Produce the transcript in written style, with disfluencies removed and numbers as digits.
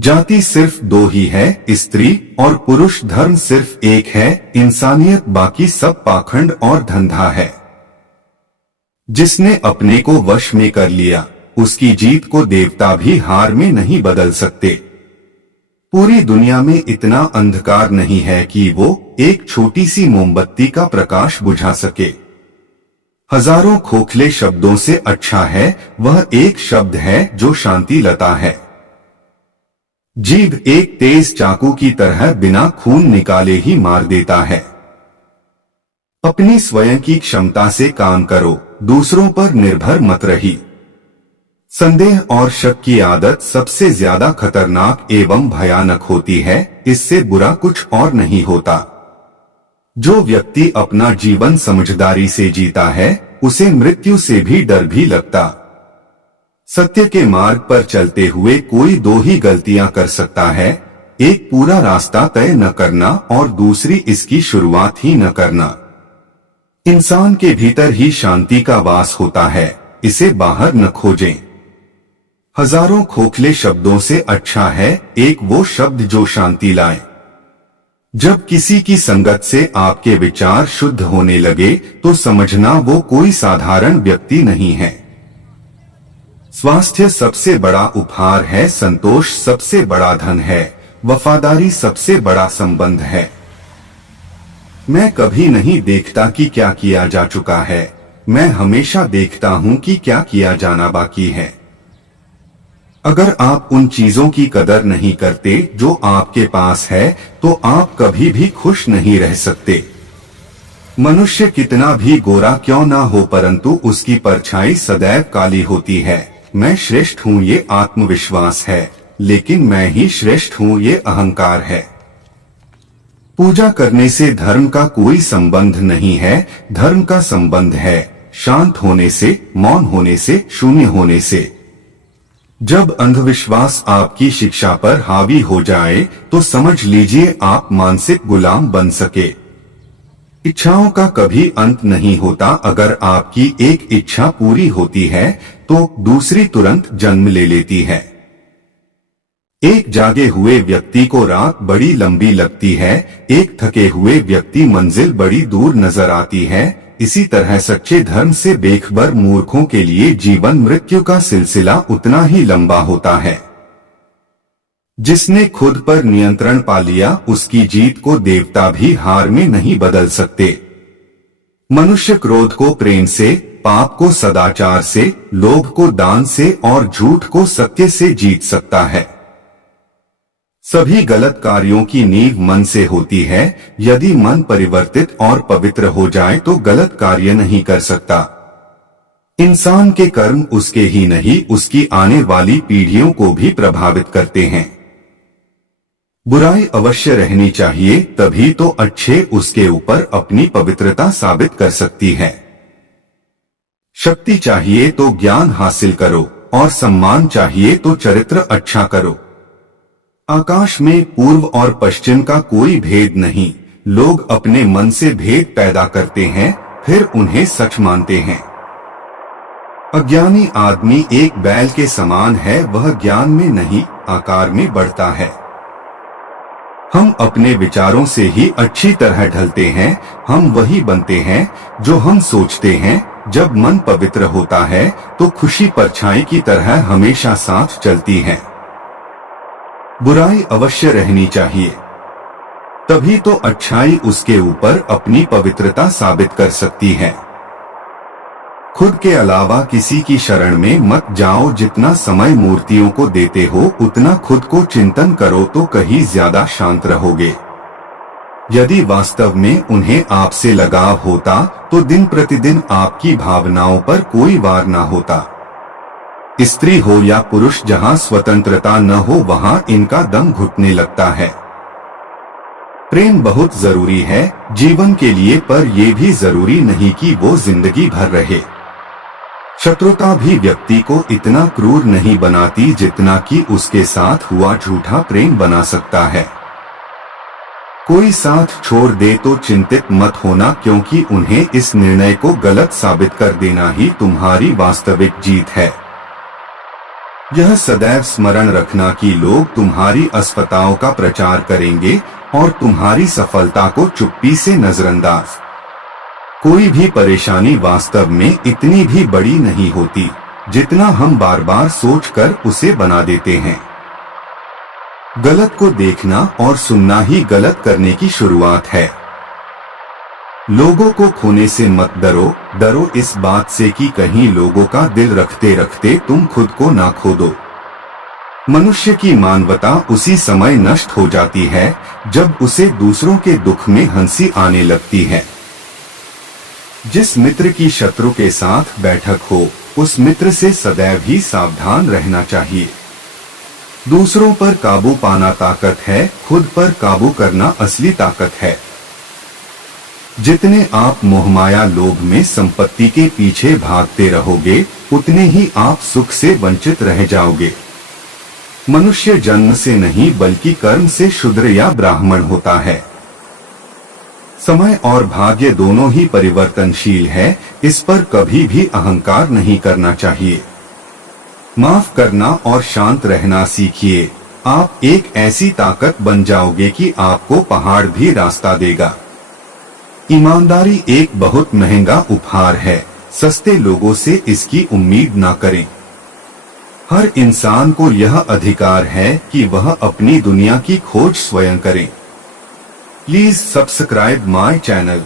जाति सिर्फ दो ही है, स्त्री और पुरुष। धर्म सिर्फ एक है, इंसानियत। बाकी सब पाखंड और धंधा है। जिसने अपने को वश में कर लिया, उसकी जीत को देवता भी हार में नहीं बदल सकते। पूरी दुनिया में इतना अंधकार नहीं है कि वो एक छोटी सी मोमबत्ती का प्रकाश बुझा सके। हजारों खोखले शब्दों से अच्छा है वह एक शब्द है जो शांति लाता है। जीभ एक तेज चाकू की तरह बिना खून निकाले ही मार देता है। अपनी स्वयं की क्षमता से काम करो, दूसरों पर निर्भर मत रही। संदेह और शक की आदत सबसे ज्यादा खतरनाक एवं भयानक होती है। इससे बुरा कुछ और नहीं होता। जो व्यक्ति अपना जीवन समझदारी से जीता है, उसे मृत्यु से भी डर भी लगता। सत्य के मार्ग पर चलते हुए कोई दो ही गलतियां कर सकता है, एक पूरा रास्ता तय न करना और दूसरी इसकी शुरुआत ही न करना। इंसान के भीतर ही शांति का वास होता है, इसे बाहर न खोजें। हजारों खोखले शब्दों से अच्छा है एक वो शब्द जो शांति लाए। जब किसी की संगत से आपके विचार शुद्ध होने लगे तो समझना वो कोई साधारण व्यक्ति नहीं है। स्वास्थ्य सबसे बड़ा उपहार है, संतोष सबसे बड़ा धन है, वफादारी सबसे बड़ा संबंध है। मैं कभी नहीं देखता कि क्या किया जा चुका है, मैं हमेशा देखता हूं कि क्या किया जाना बाकी है। अगर आप उन चीजों की कदर नहीं करते जो आपके पास है, तो आप कभी भी खुश नहीं रह सकते। मनुष्य कितना भी गोरा क्यों ना हो, परंतु उसकी परछाई सदैव काली होती है। मैं श्रेष्ठ हूँ ये आत्मविश्वास है, लेकिन मैं ही श्रेष्ठ हूँ ये अहंकार है। पूजा करने से धर्म का कोई संबंध नहीं है, धर्म का संबंध है शांत होने से, मौन होने से, शून्य होने से। जब अंधविश्वास आपकी शिक्षा पर हावी हो जाए तो समझ लीजिए आप मानसिक गुलाम बन सके। इच्छाओं का कभी अंत नहीं होता। अगर आपकी एक इच्छा पूरी होती है तो दूसरी तुरंत जन्म ले लेती है। एक जागे हुए व्यक्ति को रात बड़ी लंबी लगती है, एक थके हुए व्यक्ति मंजिल बड़ी दूर नजर आती है। इसी तरह सच्चे धर्म से बेखबर मूर्खों के लिए जीवन मृत्यु का सिलसिला उतना ही लंबा होता है। जिसने खुद पर नियंत्रण पा लिया, उसकी जीत को देवता भी हार में नहीं बदल सकते। मनुष्य क्रोध को प्रेम से, पाप को सदाचार से, लोभ को दान से और झूठ को सत्य से जीत सकता है। सभी गलत कार्यों की नींव मन से होती है। यदि मन परिवर्तित और पवित्र हो जाए तो गलत कार्य नहीं कर सकता। इंसान के कर्म उसके ही नहीं, उसकी आने वाली पीढ़ियों को भी प्रभावित करते हैं। बुराई अवश्य रहनी चाहिए, तभी तो अच्छे उसके ऊपर अपनी पवित्रता साबित कर सकती है। शक्ति चाहिए तो ज्ञान हासिल करो और सम्मान चाहिए तो चरित्र अच्छा करो। आकाश में पूर्व और पश्चिम का कोई भेद नहीं। लोग अपने मन से भेद पैदा करते हैं, फिर उन्हें सच मानते हैं। अज्ञानी आदमी एक बैल के समान है, वह ज्ञान में नहीं आकार में बढ़ता है। हम अपने विचारों से ही अच्छी तरह ढलते हैं। हम वही बनते हैं जो हम सोचते हैं। जब मन पवित्र होता है तो खुशी परछाई की तरह हमेशा साथ चलती है। बुराई अवश्य रहनी चाहिए, तभी तो अच्छाई उसके ऊपर अपनी पवित्रता साबित कर सकती है। खुद के अलावा किसी की शरण में मत जाओ। जितना समय मूर्तियों को देते हो उतना खुद को चिंतन करो तो कहीं ज्यादा शांत रहोगे। यदि वास्तव में उन्हें आपसे लगाव होता तो दिन प्रतिदिन आपकी भावनाओं पर कोई वार ना होता। स्त्री हो या पुरुष, जहां स्वतंत्रता न हो वहां इनका दम घुटने लगता है। प्रेम बहुत जरूरी है जीवन के लिए, पर यह भी जरूरी नहीं कि वो जिंदगी भर रहे। शत्रुता भी व्यक्ति को इतना क्रूर नहीं बनाती जितना कि उसके साथ हुआ झूठा प्रेम बना सकता है। कोई साथ छोड़ दे तो चिंतित मत होना, क्योंकि उन्हें इस निर्णय को गलत साबित कर देना ही तुम्हारी वास्तविक जीत है। यह सदैव स्मरण रखना कि लोग तुम्हारी असफलताओं का प्रचार करेंगे और तुम्हारी सफलता को चुप्पी से नजरअंदाज। कोई भी परेशानी वास्तव में इतनी भी बड़ी नहीं होती जितना हम बार बार सोचकर उसे बना देते हैं। गलत को देखना और सुनना ही गलत करने की शुरुआत है। लोगों को खोने से मत डरो, डरो इस बात से कि कहीं लोगों का दिल रखते रखते तुम खुद को ना खो दो। मनुष्य की मानवता उसी समय नष्ट हो जाती है जब उसे दूसरों के दुख में हंसी आने लगती है। जिस मित्र की शत्रु के साथ बैठक हो उस मित्र से सदैव ही सावधान रहना चाहिए। दूसरों पर काबू पाना ताकत है, खुद पर काबू करना असली ताकत है। जितने आप मोहमाया लोभ में संपत्ति के पीछे भागते रहोगे उतने ही आप सुख से वंचित रह जाओगे। मनुष्य जन्म से नहीं बल्कि कर्म से शूद्र या ब्राह्मण होता है। समय और भाग्य दोनों ही परिवर्तनशील है, इस पर कभी भी अहंकार नहीं करना चाहिए। माफ करना और शांत रहना सीखिए। आप एक ऐसी ताकत बन जाओगे कि आपको पहाड़ भी रास्ता देगा। ईमानदारी एक बहुत महंगा उपहार है, सस्ते लोगों से इसकी उम्मीद ना करें। हर इंसान को यह अधिकार है कि वह अपनी दुनिया की खोज स्वयं करे। Please subscribe my channel.